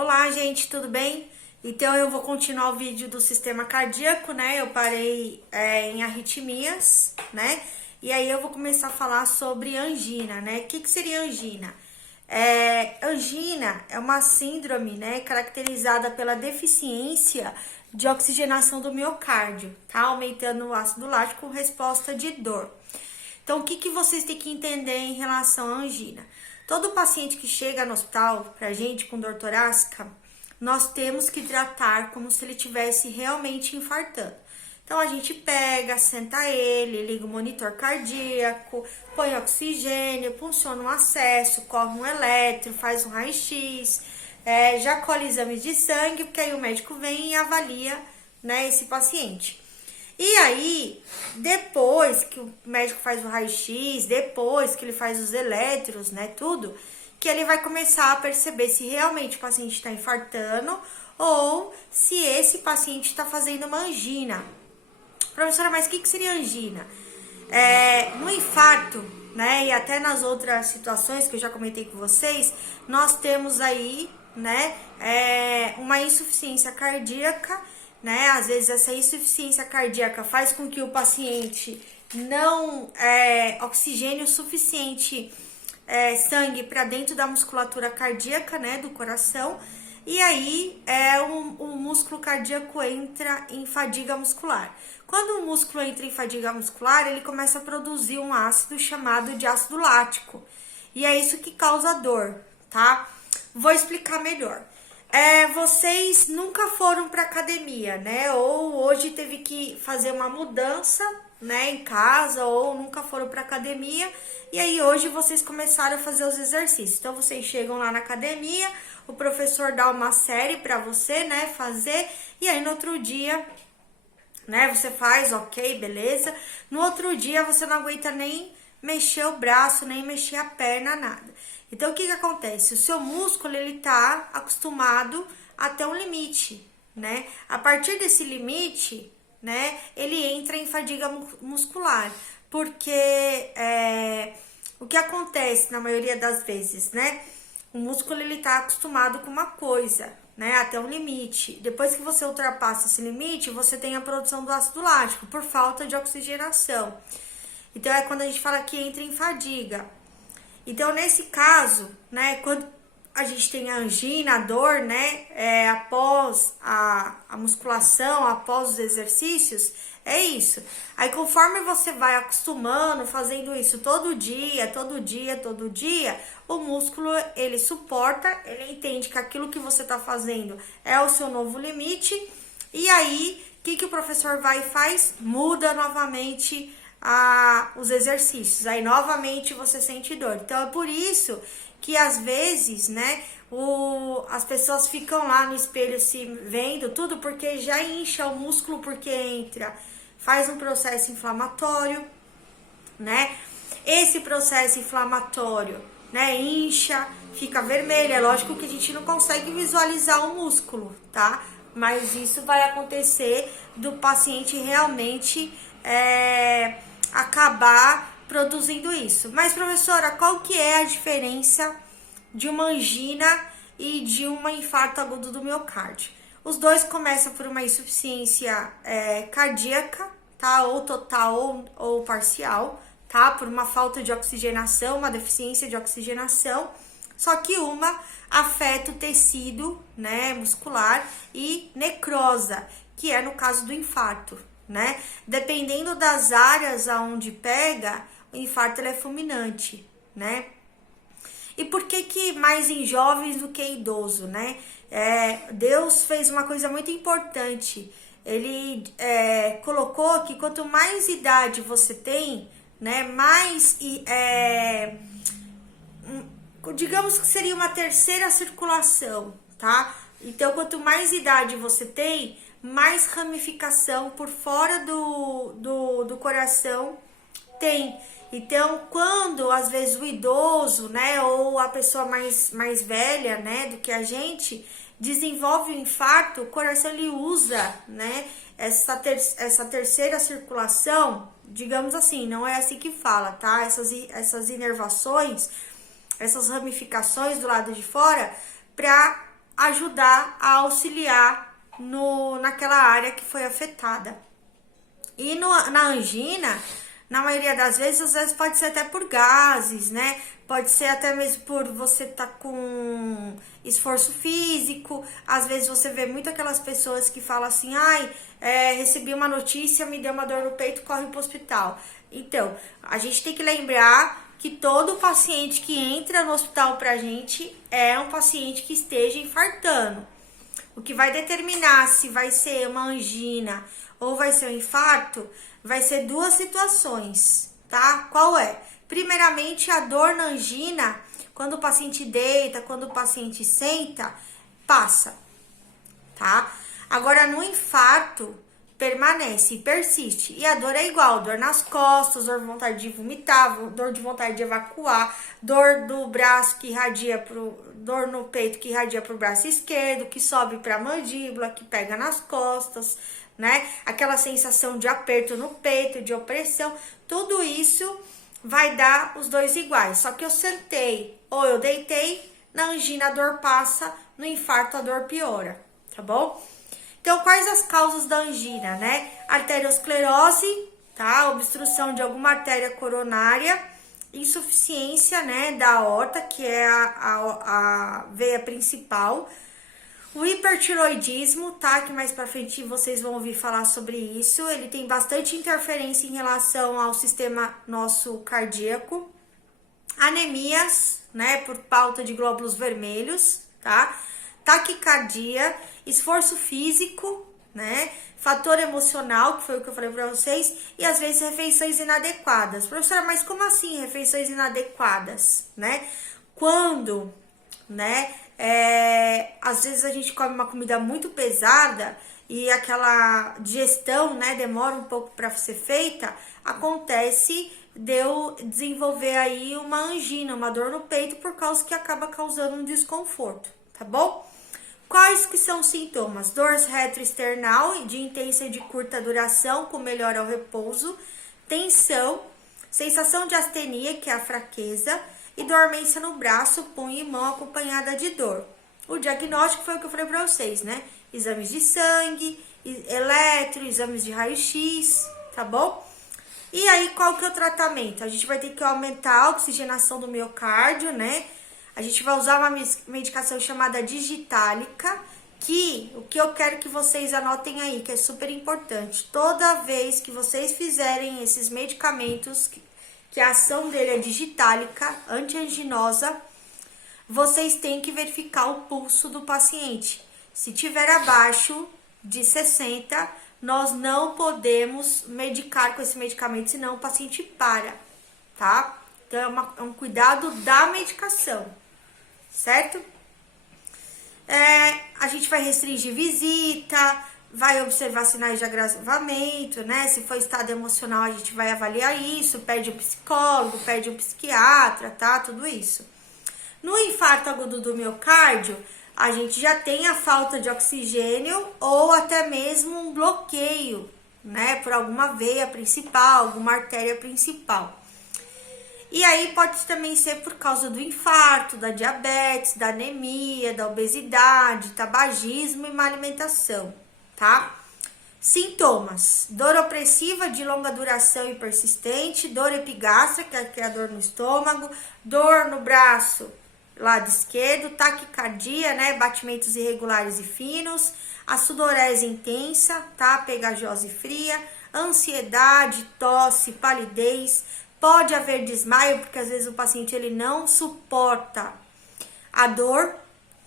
Olá, gente, tudo bem? Então, eu vou continuar o vídeo do sistema cardíaco, né? Eu parei em arritmias, né? E aí eu vou começar a falar sobre angina, né? O que seria angina? Angina é uma síndrome, né? Caracterizada pela deficiência de oxigenação do miocárdio, tá? Aumentando o ácido lático com resposta de dor. Então, o que vocês têm que entender em relação à angina? Todo paciente que chega no hospital pra gente com dor torácica, nós temos que tratar como se ele tivesse realmente infartando. Então, a gente pega, senta ele, liga o monitor cardíaco, põe oxigênio, funciona um acesso, corre um eletro, faz um raio-x, já colhe exames de sangue, porque aí o médico vem e avalia, né, esse paciente. E aí, depois que o médico faz o raio-x, depois que ele faz os eletros, né, tudo, que ele vai começar a perceber se realmente o paciente está infartando ou se esse paciente está fazendo uma angina. Professora, mas o que seria angina? No infarto, né, e até nas outras situações que eu já comentei com vocês, nós temos aí, né, uma insuficiência cardíaca, né? Às vezes essa insuficiência cardíaca faz com que o paciente não oxigene o suficiente sangue para dentro da musculatura cardíaca, né, do coração, e aí o músculo cardíaco entra em fadiga muscular. Quando o músculo entra em fadiga muscular, ele começa a produzir um ácido chamado de ácido lático, e é isso que causa dor, tá? Vou explicar melhor. Vocês nunca foram para academia, né? Ou hoje teve que fazer uma mudança, né, em casa, ou nunca foram para academia, e aí hoje vocês começaram a fazer os exercícios. Então vocês chegam lá na academia, o professor dá uma série para você, né, fazer, e aí no outro dia, né, você faz, ok, beleza. No outro dia você não aguenta nem mexer o braço, nem mexer a perna, nada. Então, o que acontece? O seu músculo, ele tá acostumado até um limite, né? A partir desse limite, né, ele entra em fadiga muscular, porque o que acontece na maioria das vezes, né? O músculo, ele tá acostumado com uma coisa, né, até um limite. Depois que você ultrapassa esse limite, você tem a produção do ácido lático por falta de oxigenação. Então, é quando a gente fala que entra em fadiga. Então, nesse caso, né, quando a gente tem a angina, a dor, né, após a musculação, após os exercícios, é isso. Aí, conforme você vai acostumando, fazendo isso todo dia, o músculo, ele suporta, ele entende que aquilo que você tá fazendo é o seu novo limite, e aí, o que o professor vai e faz? Muda novamente os exercícios, aí novamente você sente dor. Então é por isso que às vezes, né, as pessoas ficam lá no espelho se vendo tudo, porque já incha o músculo, porque faz um processo inflamatório, né? Esse processo inflamatório, né, incha, fica vermelho. É lógico que a gente não consegue visualizar o músculo, tá? Mas isso vai acontecer do paciente realmente acabar produzindo isso. Mas, professora, qual que é a diferença de uma angina e de um infarto agudo do miocárdio? Os dois começam por uma insuficiência cardíaca, tá? Ou total ou parcial, tá? Por uma falta de oxigenação, uma deficiência de oxigenação. Só que uma afeta o tecido, né, muscular e necrosa, que é no caso do infarto, né? Dependendo das áreas aonde pega, o infarto ele é fulminante, né? E por que mais em jovens do que em idoso, né? Deus fez uma coisa muito importante. Ele colocou que quanto mais idade você tem, né, mais digamos que seria uma terceira circulação, tá? Então, quanto mais idade você tem, mais ramificação por fora do coração tem. Então, quando às vezes o idoso, né, ou a pessoa mais velha, né, do que a gente, desenvolve o infarto, o coração ele usa, né, essa terceira circulação, digamos assim, não é assim que fala, tá? Essas inervações, essas ramificações do lado de fora, para ajudar a auxiliar naquela área que foi afetada. E na angina, na maioria das vezes, às vezes pode ser até por gases, né? Pode ser até mesmo por você estar com esforço físico. Às vezes você vê muito aquelas pessoas que falam assim, ai, recebi uma notícia, me deu uma dor no peito, corre pro hospital. Então, a gente tem que lembrar que todo paciente que entra no hospital pra gente é um paciente que esteja infartando. O que vai determinar se vai ser uma angina ou vai ser um infarto, vai ser duas situações, tá? Qual é? Primeiramente, a dor na angina, quando o paciente deita, quando o paciente senta, passa, tá? Agora, no infarto, permanece e persiste. E a dor é igual, dor nas costas, dor de vontade de vomitar, dor de vontade de evacuar, dor do braço que irradia dor no peito que irradia pro braço esquerdo, que sobe pra mandíbula, que pega nas costas, né? Aquela sensação de aperto no peito, de opressão, tudo isso vai dar os dois iguais. Só que eu sentei ou eu deitei, na angina a dor passa, no infarto a dor piora, tá bom? Então, quais as causas da angina, né? Arteriosclerose, tá? Obstrução de alguma artéria coronária, insuficiência, né, da aorta, que é a veia principal. O hipertiroidismo, tá? Que mais pra frente vocês vão ouvir falar sobre isso. Ele tem bastante interferência em relação ao sistema nosso cardíaco. Anemias, né? Por falta de glóbulos vermelhos, tá? Taquicardia, esforço físico, né? Fator emocional, que foi o que eu falei pra vocês, e às vezes refeições inadequadas. Professora, mas como assim refeições inadequadas, né? Quando, né? Às vezes a gente come uma comida muito pesada e aquela digestão, né, demora um pouco para ser feita, acontece de eu desenvolver aí uma angina, uma dor no peito, por causa que acaba causando um desconforto, tá bom? Quais que são os sintomas? Dor retroesternal de intensa e de curta duração, com melhora ao repouso, tensão, sensação de astenia, que é a fraqueza, e dormência no braço, punho e mão acompanhada de dor. O diagnóstico foi o que eu falei para vocês, né? Exames de sangue, eletro, exames de raio-x, tá bom? E aí, qual que é o tratamento? A gente vai ter que aumentar a oxigenação do miocárdio, né? A gente vai usar uma medicação chamada Digitálica, que o que eu quero que vocês anotem aí, que é super importante. Toda vez que vocês fizerem esses medicamentos, que a ação dele é digitálica, antianginosa, vocês têm que verificar o pulso do paciente. Se tiver abaixo de 60, nós não podemos medicar com esse medicamento, senão o paciente para, tá? Então, é um cuidado da medicação, certo? A gente vai restringir visita, vai observar sinais de agravamento, né? Se for estado emocional, a gente vai avaliar isso, pede um psicólogo, pede um psiquiatra, tá? Tudo isso. No infarto agudo do miocárdio, a gente já tem a falta de oxigênio ou até mesmo um bloqueio, né? Por alguma veia principal, alguma artéria principal. E aí pode também ser por causa do infarto, da diabetes, da anemia, da obesidade, tabagismo e má alimentação, tá? Sintomas: dor opressiva de longa duração e persistente, dor epigástrica, que é a dor no estômago, dor no braço, lado esquerdo, taquicardia, né, batimentos irregulares e finos, a sudorese intensa, tá, pegajosa e fria, ansiedade, tosse, palidez, pode haver desmaio, porque às vezes o paciente ele não suporta a dor,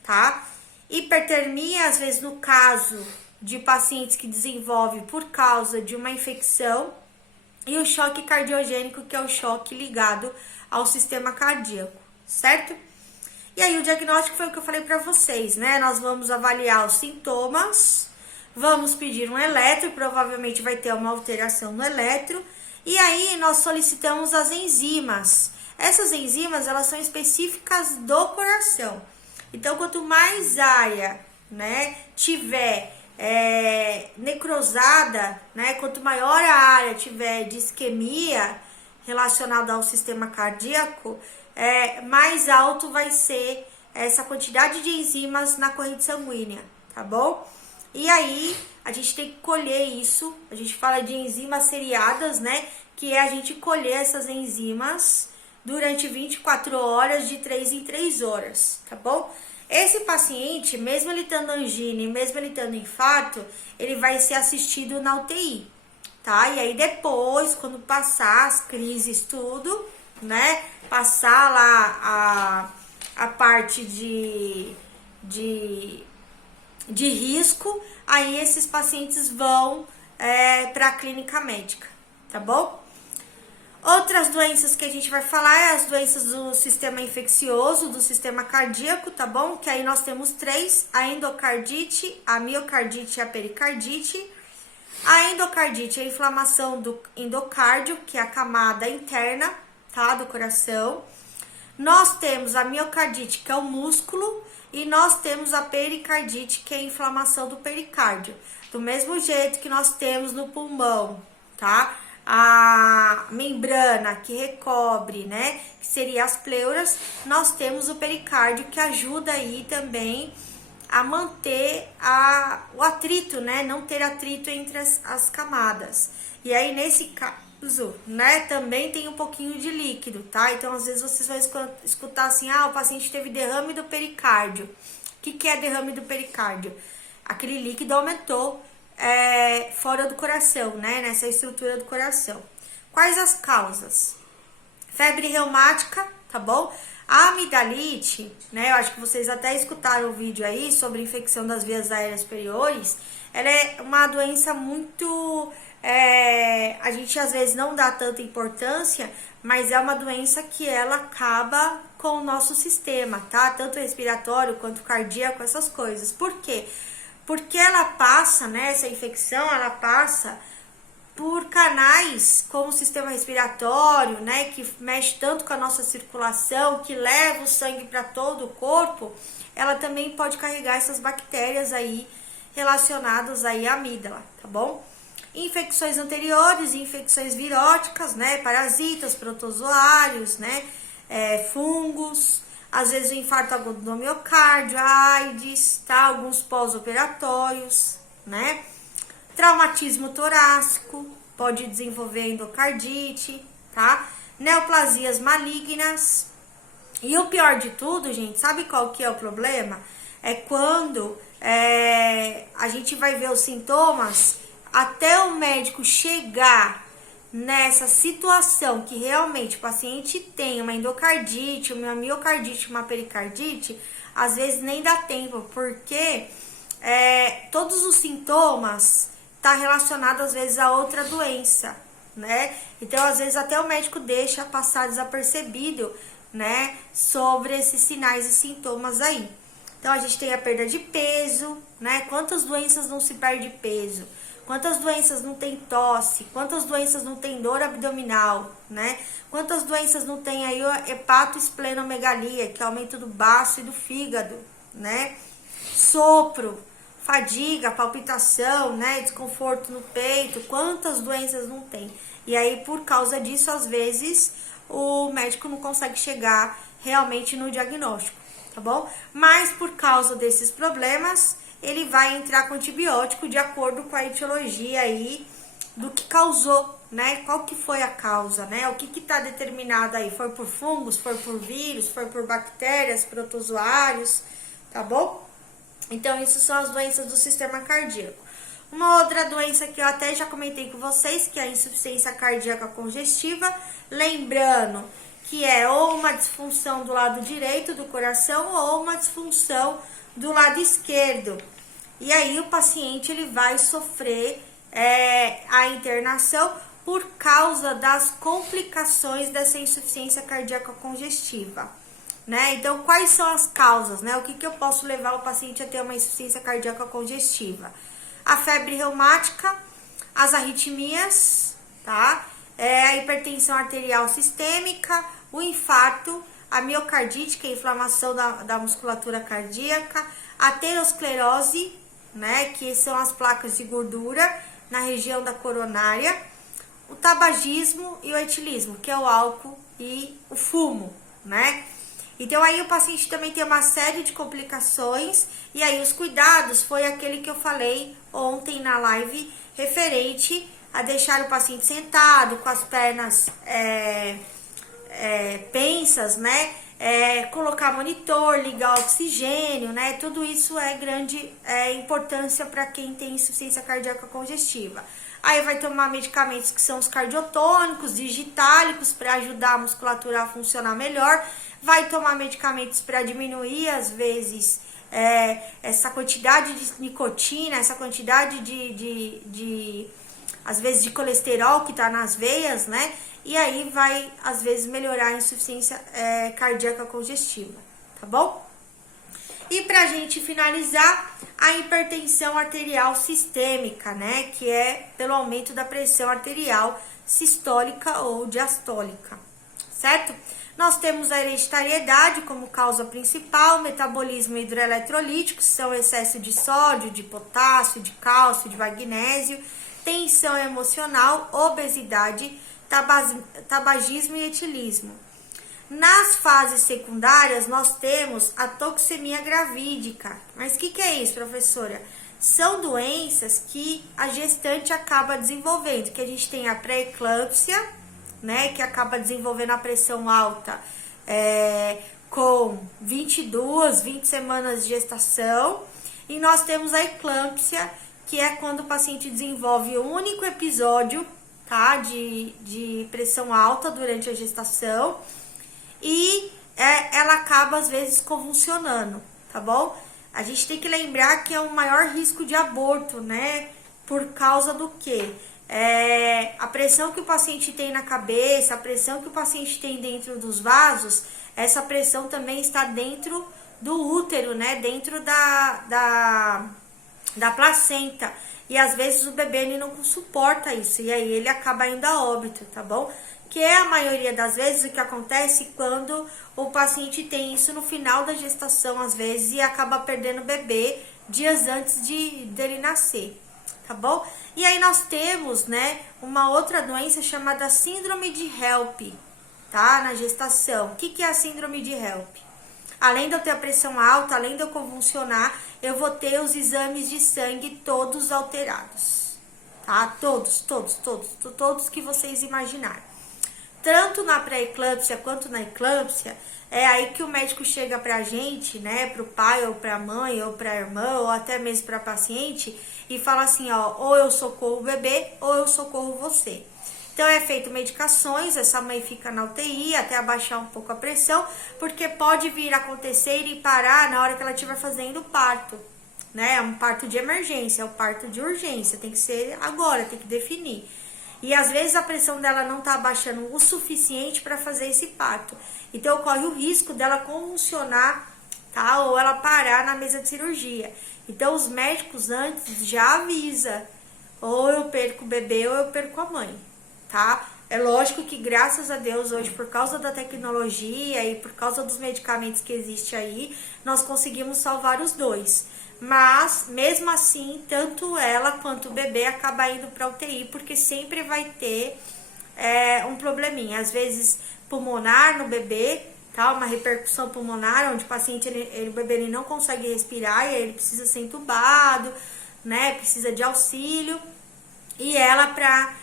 tá? Hipertermia, às vezes no caso de pacientes que desenvolvem por causa de uma infecção, e o choque cardiogênico, que é o choque ligado ao sistema cardíaco, certo? E aí o diagnóstico foi o que eu falei para vocês, né? Nós vamos avaliar os sintomas, vamos pedir um eletro, provavelmente vai ter uma alteração no eletro, e aí nós solicitamos as enzimas. Essas enzimas, elas são específicas do coração. Então, quanto mais área, né, tiver necrosada, né, quanto maior a área tiver de isquemia relacionada ao sistema cardíaco, mais alto vai ser essa quantidade de enzimas na corrente sanguínea, tá bom? E aí, a gente tem que colher isso, a gente fala de enzimas seriadas, né? Que é a gente colher essas enzimas durante 24 horas, de 3 em 3 horas, tá bom? Esse paciente, mesmo ele tendo angina e mesmo ele tendo infarto, ele vai ser assistido na UTI, tá? E aí depois, quando passar as crises, tudo, né? Passar lá a parte de risco, aí esses pacientes vão para a clínica médica, tá bom? Outras doenças que a gente vai falar é as doenças do sistema infeccioso, do sistema cardíaco, tá bom? Que aí nós temos 3, a endocardite, a miocardite e a pericardite. A endocardite é a inflamação do endocárdio, que é a camada interna, tá, do coração. Nós temos a miocardite, que é o músculo, e nós temos a pericardite, que é a inflamação do pericárdio. Do mesmo jeito que nós temos no pulmão, tá? A membrana que recobre, né, que seria as pleuras, nós temos o pericárdio, que ajuda aí também a manter o atrito, né, não ter atrito entre as camadas. E aí, nesse caso, né, também tem um pouquinho de líquido, tá? Então, às vezes, vocês vão escutar assim, o paciente teve derrame do pericárdio. O que é derrame do pericárdio? Aquele líquido aumentou fora do coração, né? Nessa estrutura do coração. Quais as causas? Febre reumática, tá bom? A amidalite, né? Eu acho que vocês até escutaram o vídeo aí sobre infecção das vias aéreas superiores. Ela é uma doença muito... a gente às vezes não dá tanta importância, mas é uma doença que ela acaba com o nosso sistema, tá? Tanto respiratório quanto cardíaco, essas coisas. Por quê? Porque ela passa, né, essa infecção, ela passa por canais como o sistema respiratório, né, que mexe tanto com a nossa circulação, que leva o sangue para todo o corpo. Ela também pode carregar essas bactérias aí relacionadas aí à amígdala, tá bom? Infecções anteriores, infecções viróticas, né, parasitas, protozoários, né, fungos. Às vezes o infarto agudo do miocárdio, a AIDS, tá? Alguns pós-operatórios, né? Traumatismo torácico, pode desenvolver endocardite, tá? Neoplasias malignas. E o pior de tudo, gente, sabe qual que é o problema? É quando a gente vai ver os sintomas até o médico chegar nessa situação que realmente o paciente tem uma endocardite, uma miocardite, uma pericardite, às vezes nem dá tempo, porque todos os sintomas tá relacionado às vezes a outra doença, né? Então, às vezes até o médico deixa passar desapercebido, né, sobre esses sinais e sintomas aí. Então, a gente tem a perda de peso, né? Quantas doenças não se perde peso? Quantas doenças não tem tosse? Quantas doenças não tem dor abdominal, né? Quantas doenças não tem aí hepatoesplenomegalia, que é aumento do baço e do fígado, né? Sopro, fadiga, palpitação, né? Desconforto no peito. Quantas doenças não tem? E aí, por causa disso, às vezes, o médico não consegue chegar realmente no diagnóstico, tá bom? Mas por causa desses problemas, ele vai entrar com antibiótico de acordo com a etiologia aí do que causou, né? Qual que foi a causa, né? O que que tá determinado aí? Foi por fungos, foi por vírus, foi por bactérias, protozoários, tá bom? Então, isso são as doenças do sistema cardíaco. Uma outra doença que eu até já comentei com vocês, que é a insuficiência cardíaca congestiva, lembrando que é ou uma disfunção do lado direito do coração ou uma disfunção do lado esquerdo. E aí o paciente ele vai sofrer a internação por causa das complicações dessa insuficiência cardíaca congestiva, né? Então, quais são as causas, né? O que eu posso levar o paciente a ter uma insuficiência cardíaca congestiva? A febre reumática, as arritmias, tá? A hipertensão arterial sistêmica, o infarto, a miocardite, que é a inflamação da musculatura cardíaca, a aterosclerose, né, que são as placas de gordura na região da coronária, o tabagismo e o etilismo, que é o álcool e o fumo, né? Então aí o paciente também tem uma série de complicações, e aí os cuidados foi aquele que eu falei ontem na live, referente a deixar o paciente sentado, com as pernas pensas, né? Colocar monitor, ligar oxigênio, né? Tudo isso é grande importância para quem tem insuficiência cardíaca congestiva. Aí vai tomar medicamentos que são os cardiotônicos, digitálicos, para ajudar a musculatura a funcionar melhor. Vai tomar medicamentos para diminuir, às vezes, essa quantidade de nicotina, essa quantidade às vezes, de colesterol que tá nas veias, né? E aí vai, às vezes, melhorar a insuficiência cardíaca congestiva, tá bom? E pra gente finalizar, a hipertensão arterial sistêmica, né? Que é pelo aumento da pressão arterial sistólica ou diastólica, certo? Nós temos a hereditariedade como causa principal, metabolismo hidroeletrolítico, são excesso de sódio, de potássio, de cálcio, de magnésio, tensão emocional, obesidade, tabagismo e etilismo. Nas fases secundárias, nós temos a toxemia gravídica. Mas o que é isso, professora? São doenças que a gestante acaba desenvolvendo, que a gente tem a pré-eclâmpsia, né, que acaba desenvolvendo a pressão alta com 22, 20 semanas de gestação. E nós temos a eclâmpsia, que é quando o paciente desenvolve um único episódio, tá, de pressão alta durante a gestação, e ela acaba, às vezes, convulsionando, tá bom? A gente tem que lembrar que é o maior risco de aborto, né? Por causa do quê? A pressão que o paciente tem na cabeça, a pressão que o paciente tem dentro dos vasos, essa pressão também está dentro do útero, né? Dentro da placenta. E às vezes o bebê ele não suporta isso, e aí ele acaba indo a óbito, tá bom? Que é a maioria das vezes o que acontece quando o paciente tem isso no final da gestação, às vezes, e acaba perdendo o bebê dias antes dele nascer, tá bom? E aí nós temos, né, uma outra doença chamada síndrome de HELP, tá? Na gestação. O que é a síndrome de HELP? Além de eu ter a pressão alta, além de eu convulsionar, eu vou ter os exames de sangue todos alterados, tá? Todos que vocês imaginarem. Tanto na pré-eclâmpsia quanto na eclâmpsia, é aí que o médico chega pra gente, né, pro pai ou pra mãe ou pra irmã ou até mesmo pra paciente e fala assim, ó, ou eu socorro o bebê ou eu socorro você. Então é feito medicações, essa mãe fica na UTI até abaixar um pouco a pressão, porque pode vir a acontecer e parar na hora que ela estiver fazendo o parto, né? É um parto de emergência, é um parto de urgência, tem que ser agora, tem que definir. E às vezes a pressão dela não tá abaixando o suficiente para fazer esse parto. Então corre o risco dela convulsionar, tá? Ou ela parar na mesa de cirurgia. Então os médicos antes já avisa, ou eu perco o bebê ou eu perco a mãe, tá? É lógico que graças a Deus hoje, por causa da tecnologia e por causa dos medicamentos que existem aí, nós conseguimos salvar os dois. Mas, mesmo assim, tanto ela quanto o bebê acaba indo para UTI, porque sempre vai ter um probleminha. Às vezes, pulmonar no bebê, tá? Uma repercussão pulmonar, onde o paciente, o bebê ele não consegue respirar e aí ele precisa ser entubado, né? Precisa de auxílio. E ela, para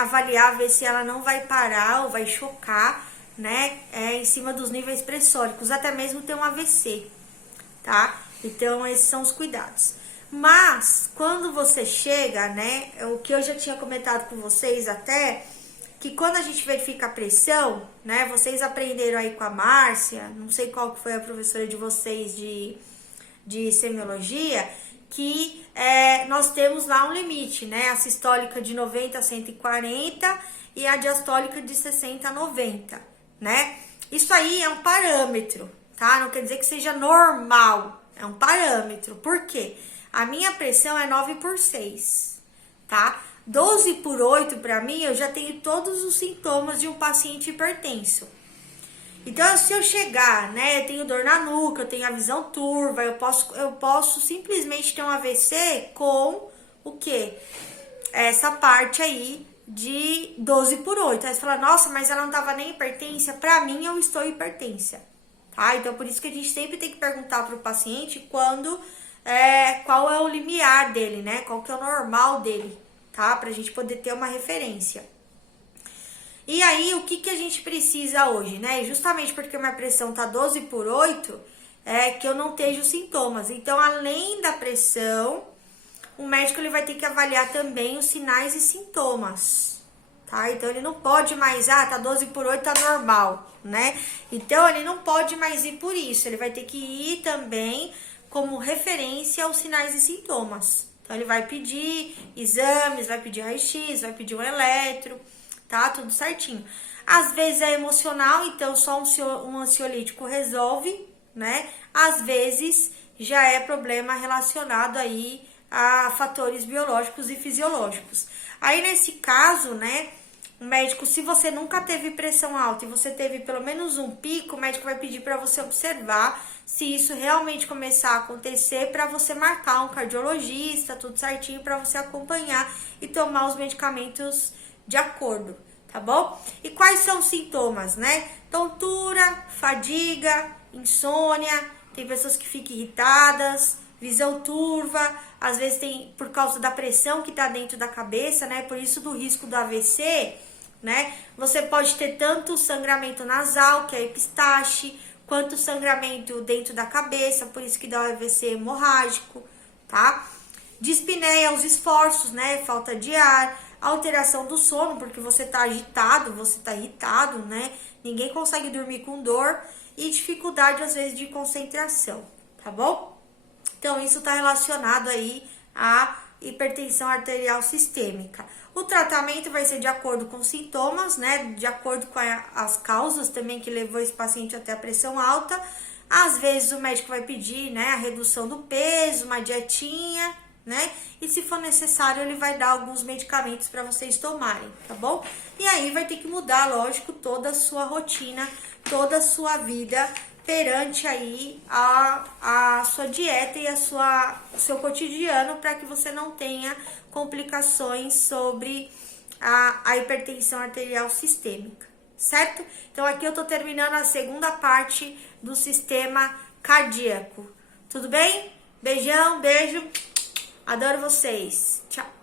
avaliar, ver se ela não vai parar ou vai chocar, né? Em cima dos níveis pressóricos, até mesmo ter um AVC, tá? Então, esses são os cuidados. Mas, quando você chega, né, o que eu já tinha comentado com vocês até, que quando a gente verifica a pressão, né, vocês aprenderam aí com a Márcia, não sei qual que foi a professora de vocês de semiologia, que nós temos lá um limite, né, a sistólica de 90 a 140 e a diastólica de 60 a 90, né? Isso aí é um parâmetro, tá? Não quer dizer que seja normal. É um parâmetro. Por quê? A minha pressão é 9/6, tá? 12/8, para mim, eu já tenho todos os sintomas de um paciente hipertenso. Então, se eu chegar, né, eu tenho dor na nuca, eu tenho a visão turva, eu posso simplesmente ter um AVC com o quê? Essa parte aí de 12/8. Aí você fala, nossa, mas ela não tava nem hipertensa. Para mim, eu estou hipertensa. tá? Então, por isso que a gente sempre tem que perguntar para o paciente qual é o limiar dele, né? Qual que é o normal dele, tá? Pra gente poder ter uma referência. E aí, o que a gente precisa hoje, né? Justamente porque minha pressão tá 12/8, é que eu não tenho sintomas. Então, além da pressão, o médico ele vai ter que avaliar também os sinais e sintomas, tá? Então, ele não pode mais, tá 12/8, tá normal, né? Então, ele não pode mais ir por isso. Ele vai ter que ir também como referência aos sinais e sintomas. Então, ele vai pedir exames, vai pedir raio-x, vai pedir um eletro, tá? Tudo certinho. Às vezes é emocional, então só um ansiolítico resolve, né? Às vezes já é problema relacionado aí a fatores biológicos e fisiológicos. Aí nesse caso, né, o médico, se você nunca teve pressão alta e você teve pelo menos um pico, o médico vai pedir para você observar se isso realmente começar a acontecer, para você marcar um cardiologista, tudo certinho, para você acompanhar e tomar os medicamentos de acordo, tá bom? E quais são os sintomas, né? Tontura, fadiga, insônia, tem pessoas que ficam irritadas, visão turva, às vezes tem por causa da pressão que tá dentro da cabeça, né? Por isso do risco do AVC, né? Você pode ter tanto sangramento nasal, que é epistaxe, quanto sangramento dentro da cabeça, por isso que dá o AVC hemorrágico, tá? Dispneia, os esforços, né? Falta de ar, alteração do sono, porque você tá agitado, você tá irritado, né? Ninguém consegue dormir com dor e dificuldade, às vezes, de concentração, tá bom? Então, isso tá relacionado aí à hipertensão arterial sistêmica. O tratamento vai ser de acordo com os sintomas, né? De acordo com as causas também que levou esse paciente até a pressão alta. Às vezes, o médico vai pedir, né, a redução do peso, uma dietinha, né? E se for necessário, ele vai dar alguns medicamentos para vocês tomarem, tá bom? E aí vai ter que mudar, lógico, toda a sua rotina, toda a sua vida perante aí a sua dieta e o seu cotidiano, para que você não tenha complicações sobre a hipertensão arterial sistêmica, certo? Então aqui eu tô terminando a segunda parte do sistema cardíaco. Tudo bem? Beijão, beijo. Adoro vocês. Tchau.